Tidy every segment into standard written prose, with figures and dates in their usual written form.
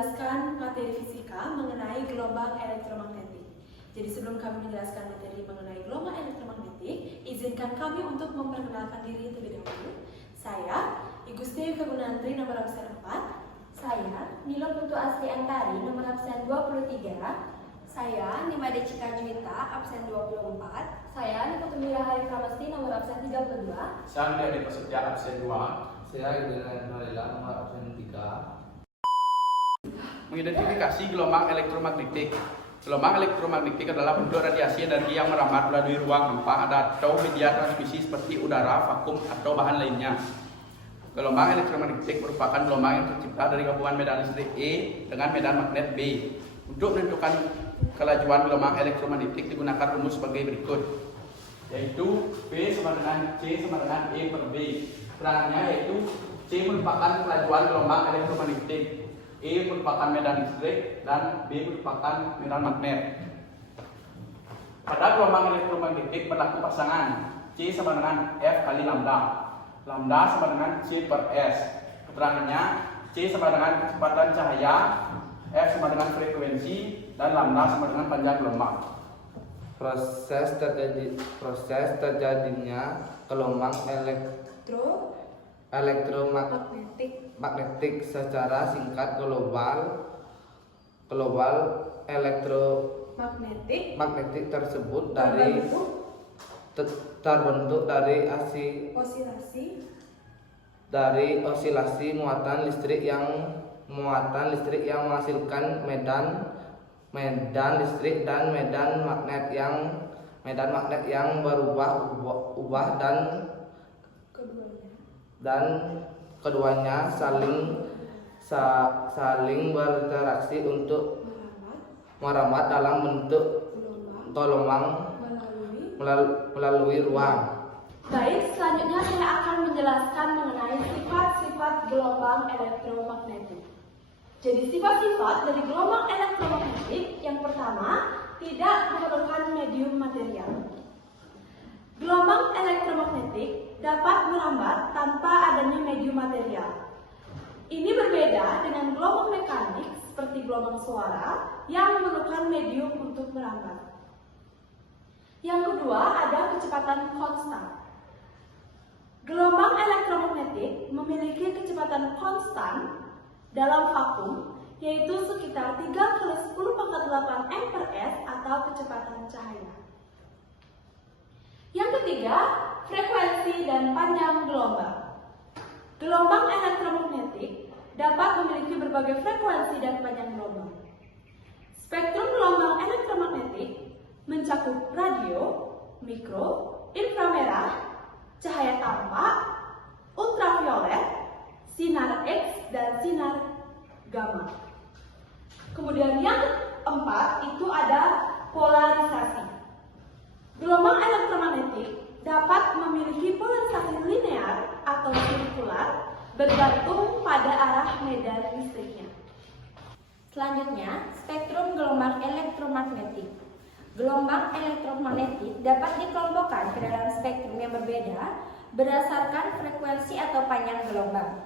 menjelaskan materi fisika mengenai gelombang elektromagnetik. Jadi sebelum kami menjelaskan materi mengenai gelombang elektromagnetik, izinkan kami untuk memperkenalkan diri terlebih dahulu. Saya, Igusti Kegunantri nomor absen 4. Saya, Nilo Putu Asri Antari nomor absen 23. Saya, Nimade Cika Juwita, absen 24. Saya, Niputu Mirahari Pramesti nomor absen 32. Saya Ade Prasetya, absen 2. Saya Idana Nalila nomor absen 3. Mengidentifikasi gelombang elektromagnetik. Gelombang elektromagnetik adalah bentuk radiasi energi yang merambat melalui ruang hampa atau media transmisi seperti udara, vakum, atau bahan lainnya. Gelombang elektromagnetik merupakan gelombang yang tercipta dari gabungan medan listrik E dengan medan magnet B. Untuk menentukan kelajuan gelombang elektromagnetik digunakan rumus sebagai berikut, yaitu V sama dengan C sama dengan E per B. Keterangannya yaitu C merupakan kelajuan gelombang elektromagnetik, E merupakan medan listrik, dan B merupakan medan magnet. Pada gelombang elektromagnetik berlaku pasangan C sama dengan F kali lambda. Lambda sama dengan C per S. Keterangannya C sama dengan kecepatan cahaya, F sama dengan frekuensi, dan lambda sama dengan panjang gelombang. Proses terjadinya gelombang elektromagnetik secara singkat global elektromagnetik tersebut terbentuk dari osilasi muatan listrik yang menghasilkan medan listrik dan medan magnet yang berubah-ubah dan keduanya saling berinteraksi untuk merambat dalam bentuk gelombang melalui ruang. Baik, selanjutnya saya akan menjelaskan mengenai sifat-sifat gelombang elektromagnetik. Jadi sifat-sifat dari gelombang elektromagnetik yang pertama, tidak memerlukan medium material. Gelombang elektromagnetik dapat merambat tanpa adanya medium material. Ini berbeda dengan gelombang mekanik seperti gelombang suara yang memerlukan medium untuk merambat. Yang kedua, ada kecepatan konstan. Gelombang elektromagnetik memiliki kecepatan konstan dalam vakum, yaitu sekitar 3 kali 10⁸ m/s atau kecepatan cahaya. Yang ketiga, frekuensi dan panjang gelombang. Gelombang elektromagnetik dapat memiliki berbagai frekuensi dan panjang gelombang. Spektrum gelombang elektromagnetik mencakup radio, mikro, inframerah, cahaya tampak, ultraviolet, sinar X, dan sinar gamma. Kemudian yang keempat itu ada polarisasi. Gelombang elektromagnetik dapat memiliki polarisasi linear atau sirkular bergantung pada arah medan listriknya. Selanjutnya, spektrum gelombang elektromagnetik. Gelombang elektromagnetik dapat dikelompokkan ke dalam spektrum yang berbeda berdasarkan frekuensi atau panjang gelombang.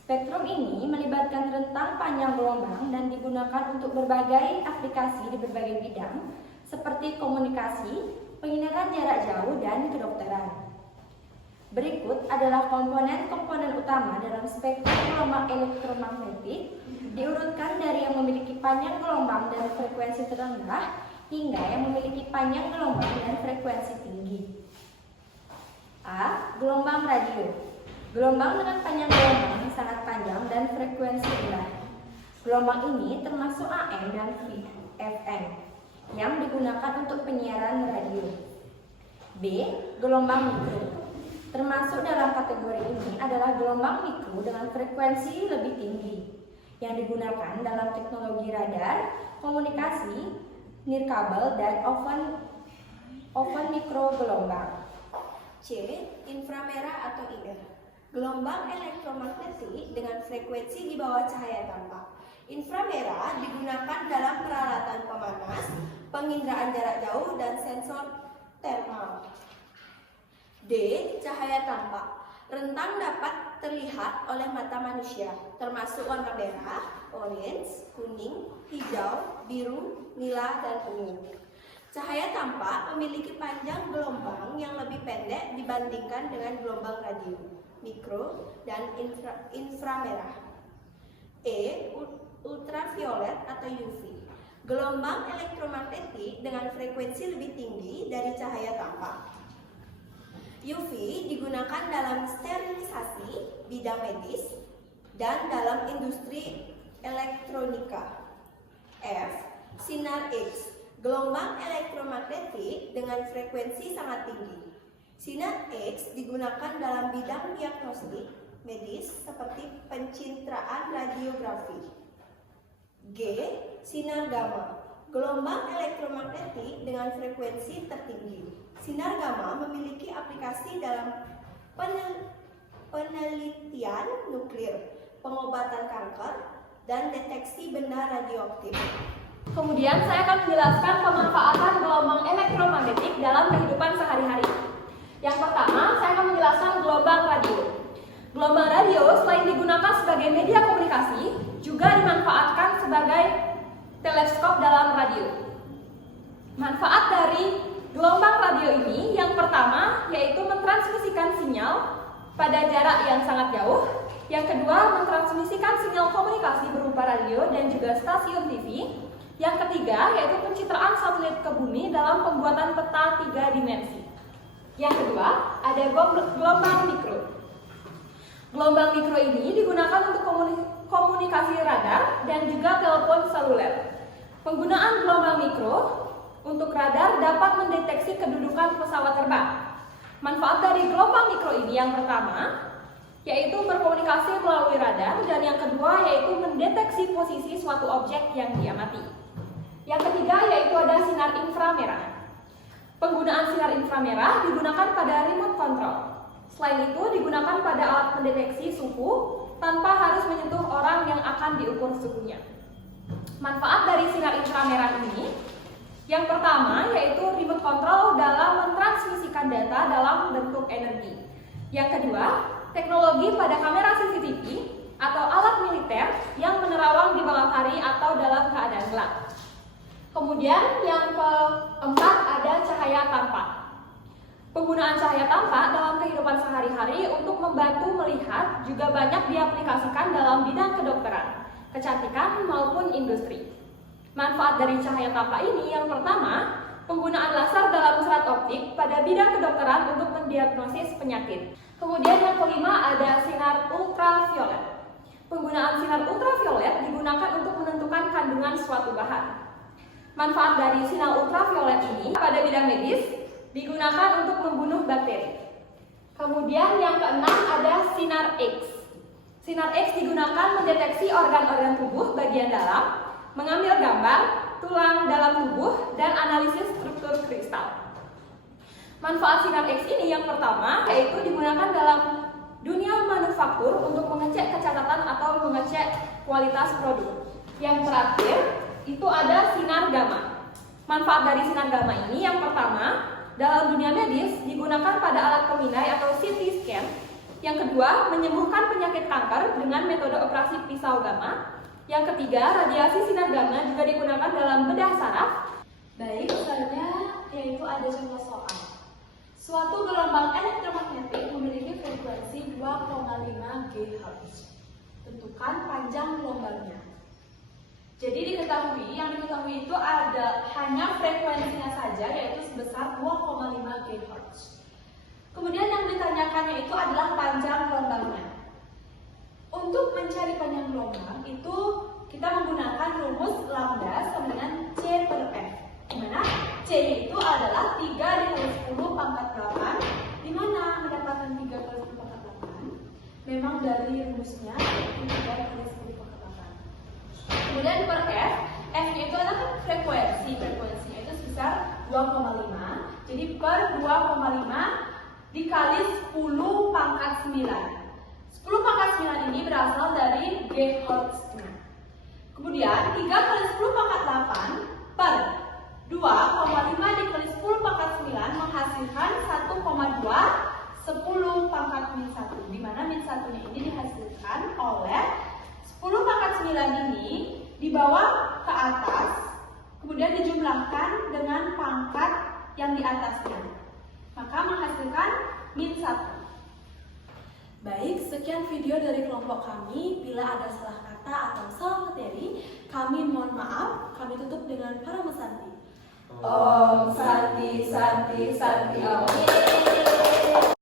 Spektrum ini melibatkan rentang panjang gelombang dan digunakan untuk berbagai aplikasi di berbagai bidang seperti komunikasi, penginderaan jarak jauh, dan kedokteran. Berikut adalah komponen-komponen utama dalam spektrum gelombang elektromagnetik, diurutkan dari yang memiliki panjang gelombang dan frekuensi terendah hingga yang memiliki panjang gelombang dan frekuensi tinggi. A. Gelombang radio. Gelombang dengan panjang gelombang yang sangat panjang dan frekuensi rendah. Gelombang ini termasuk AM dan FM yang digunakan untuk penyiaran radio. B. Gelombang mikro. Termasuk dalam kategori ini adalah gelombang mikro dengan frekuensi lebih tinggi yang digunakan dalam teknologi radar, komunikasi, nirkabel, dan oven mikrogelombang. C. Inframerah atau IR. Gelombang elektromagnetik dengan frekuensi di bawah cahaya tampak. Inframerah digunakan dalam peralatan pemanas, penginderaan jarak jauh, dan sensor termal. D. Cahaya tampak. Rentang dapat terlihat oleh mata manusia, termasuk warna merah, orange, kuning, hijau, biru, nila, dan ungu. Cahaya tampak memiliki panjang gelombang yang lebih pendek dibandingkan dengan gelombang radio, mikro, dan inframerah. Ultraviolet atau UV. Gelombang elektromagnetik dengan frekuensi lebih tinggi dari cahaya tampak. UV digunakan dalam sterilisasi, bidang medis, dan dalam industri elektronika. Sinar X. Gelombang elektromagnetik dengan frekuensi sangat tinggi. Sinar X digunakan dalam bidang diagnostik medis seperti pencitraan radiografi. Sinar gamma. Gelombang elektromagnetik dengan frekuensi tertinggi. Sinar gamma memiliki aplikasi dalam penelitian nuklir, pengobatan kanker, dan deteksi benda radioaktif. Kemudian saya akan menjelaskan pemanfaatan gelombang elektromagnetik dalam kehidupan sehari-hari. Yang pertama, saya akan menjelaskan gelombang radio. Gelombang radio selain digunakan sebagai media komunikasi, juga dimanfaatkan sebagai teleskop dalam radio. Manfaat dari gelombang radio ini yang pertama yaitu mentransmisikan sinyal pada jarak yang sangat jauh. Yang kedua, mentransmisikan sinyal komunikasi berupa radio dan juga stasiun TV. Yang ketiga, yaitu pencitraan satelit ke bumi dalam pembuatan peta 3 dimensi. Yang kedua, ada gelombang mikro. Gelombang mikro ini digunakan untuk komunikasi radar dan juga telepon seluler. Penggunaan gelombang mikro untuk radar dapat mendeteksi kedudukan pesawat terbang. Manfaat dari gelombang mikro ini yang pertama, yaitu berkomunikasi melalui radar, dan yang kedua yaitu mendeteksi posisi suatu objek yang diamati. Yang ketiga yaitu ada sinar inframerah. Penggunaan sinar inframerah digunakan pada remote control. Selain itu digunakan pada alat pendeteksi suhu tanpa harus menyentuh orang yang akan diukur suhunya. Manfaat dari sinar inframerah ini yang pertama yaitu remote control dalam mentransmisikan data dalam bentuk energi. Yang kedua, teknologi pada kamera CCTV atau alat militer yang menerawang di malam hari atau dalam keadaan gelap. Kemudian yang keempat ada cahaya tampak. Penggunaan cahaya tampak dalam kehidupan sehari-hari untuk membantu melihat juga banyak diaplikasikan dalam bidang kedokteran, kecantikan maupun industri. Manfaat dari cahaya tampak ini yang pertama, penggunaan laser dalam serat optik pada bidang kedokteran untuk mendiagnosis penyakit. Kemudian yang kelima ada sinar ultraviolet. Penggunaan sinar ultraviolet digunakan untuk menentukan kandungan suatu bahan. Manfaat dari sinar ultraviolet ini pada bidang medis digunakan untuk membunuh bakteri. Kemudian yang keenam ada sinar X. Sinar X digunakan mendeteksi organ-organ tubuh bagian dalam, mengambil gambar tulang dalam tubuh, dan analisis struktur kristal. Manfaat sinar X ini yang pertama yaitu digunakan dalam dunia manufaktur untuk mengecek kecacatan atau mengecek kualitas produk. Yang terakhir itu ada sinar gamma. Manfaat dari sinar gamma ini yang pertama, dalam dunia medis digunakan pada alat pemindai atau CT scan. Yang kedua, menyembuhkan penyakit kanker dengan metode operasi pisau gamma. Yang ketiga, radiasi sinar gamma juga digunakan dalam bedah saraf. Baik, selanjutnya yaitu ada contoh soal. Suatu gelombang elektromagnetik memiliki frekuensi 2,5 GHz. Tentukan panjang gelombangnya. Jadi yang diketahui itu ada hanya frekuensinya saja, yaitu sebesar 2,5 GHz. Kemudian yang ditanyakannya itu adalah panjang gelombangnya. Untuk mencari panjang gelombang itu kita menggunakan rumus lambda sama dengan C per F, di mana C itu adalah 3 dikali 10 pangkat 8. Di mana mendapatkan 3 kali 10 pangkat 8? Memang dari rumusnya 3 kali 10 pangkat 8. Kemudian per F itu adalah frekuensinya itu sebesar 2,5. Jadi per 2,5 dikali 10 pangkat 9. 10 pangkat 9 ini berasal dari GHz-nya. Kemudian 3 kali 10 pangkat 8 per 2,5 dikali 10 pangkat 9 menghasilkan 1,2 10 pangkat pangkat min 1, di mana min 1-nya ini dihasilkan oleh 10 pangkat 9 ini dibawa ke atas, kemudian dijumlahkan dengan pangkat yang di atasnya, maka menghasilkan min 1. Baik, sekian video dari kelompok kami. Bila ada salah kata atau salah materi, kami mohon maaf. Kami tutup dengan para mesanti. Om Santi Santi Santi Om.